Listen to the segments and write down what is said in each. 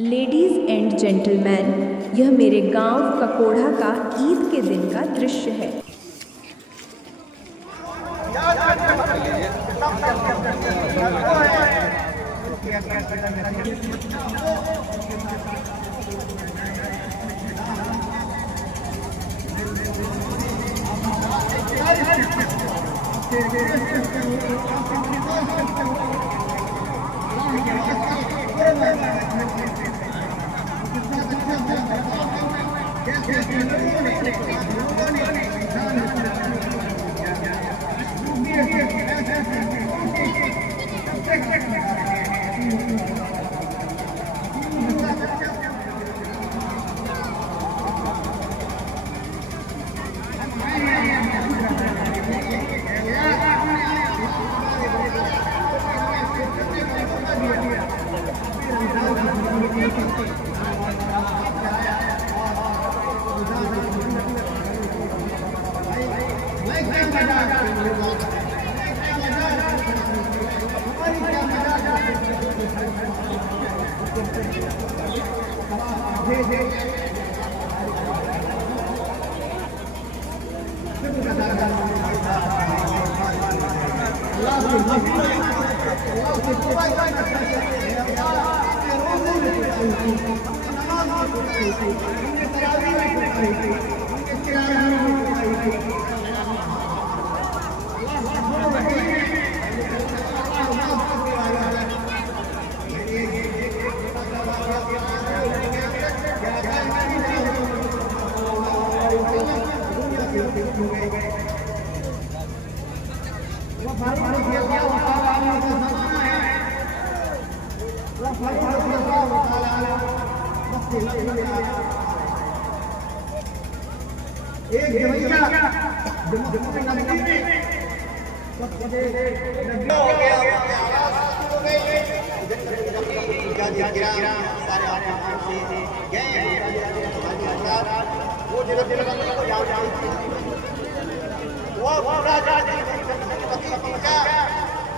Ladies and gentleman, यह मेरे गांव ककोड़ा का ईद के दिन का दृश्य है।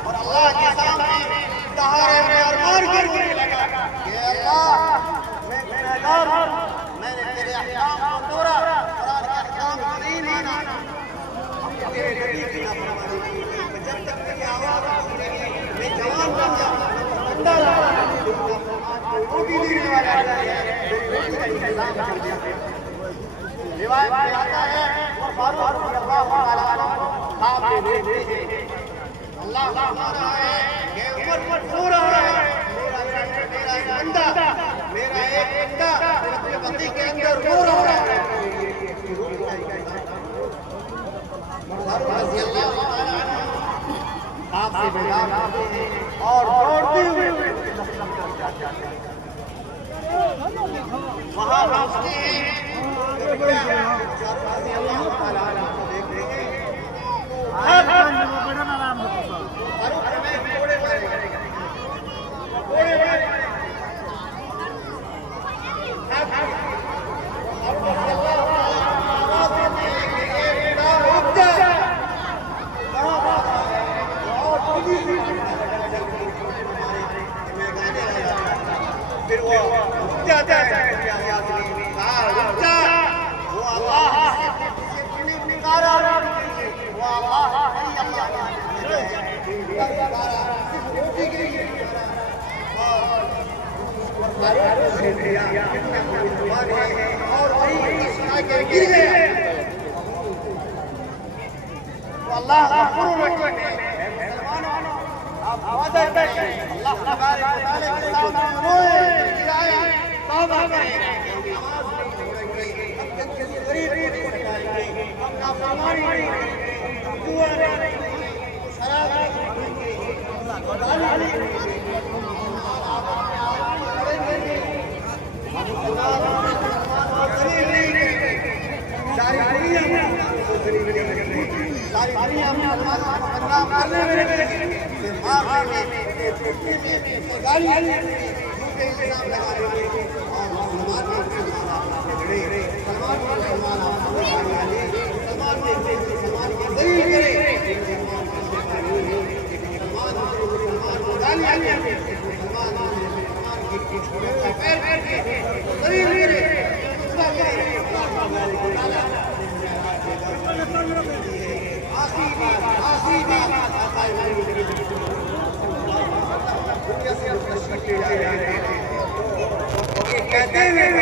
और अल्लाह के सामने दहाड़े में अरमान करने लगा कि अल्लाह मैं गुनहगार हूं, मैंने तेरे अहकाम को तोड़ा, कुरान का अहकाम नहीं माना, हम तेरे नबी की नाफरमानी की। जब तक मेरी आवाज सुनेगी मैं जवान रहा, बंदा रहा, वो भी देने वाला है, बेटी का इंतजाम कर दिया। रिवायत में आता है और फारूक रज़ियल्लाहु ताला अन्हु ख्वाब में देखते हैं अल्लाह फरमा रहा है कि उमर सो रहा है, मेरा एक बंदा अपने पति के अंदर रो रहा है। फारूक रज़ियल्लाहु ताला अन्हु ख्वाब से बेदार होते हैं और दौड़ते हुए वहां पहुंचते हैं। फिर वो जाता है, वो अल्लाह और गिर गया। अल्लाह ये कहते हुए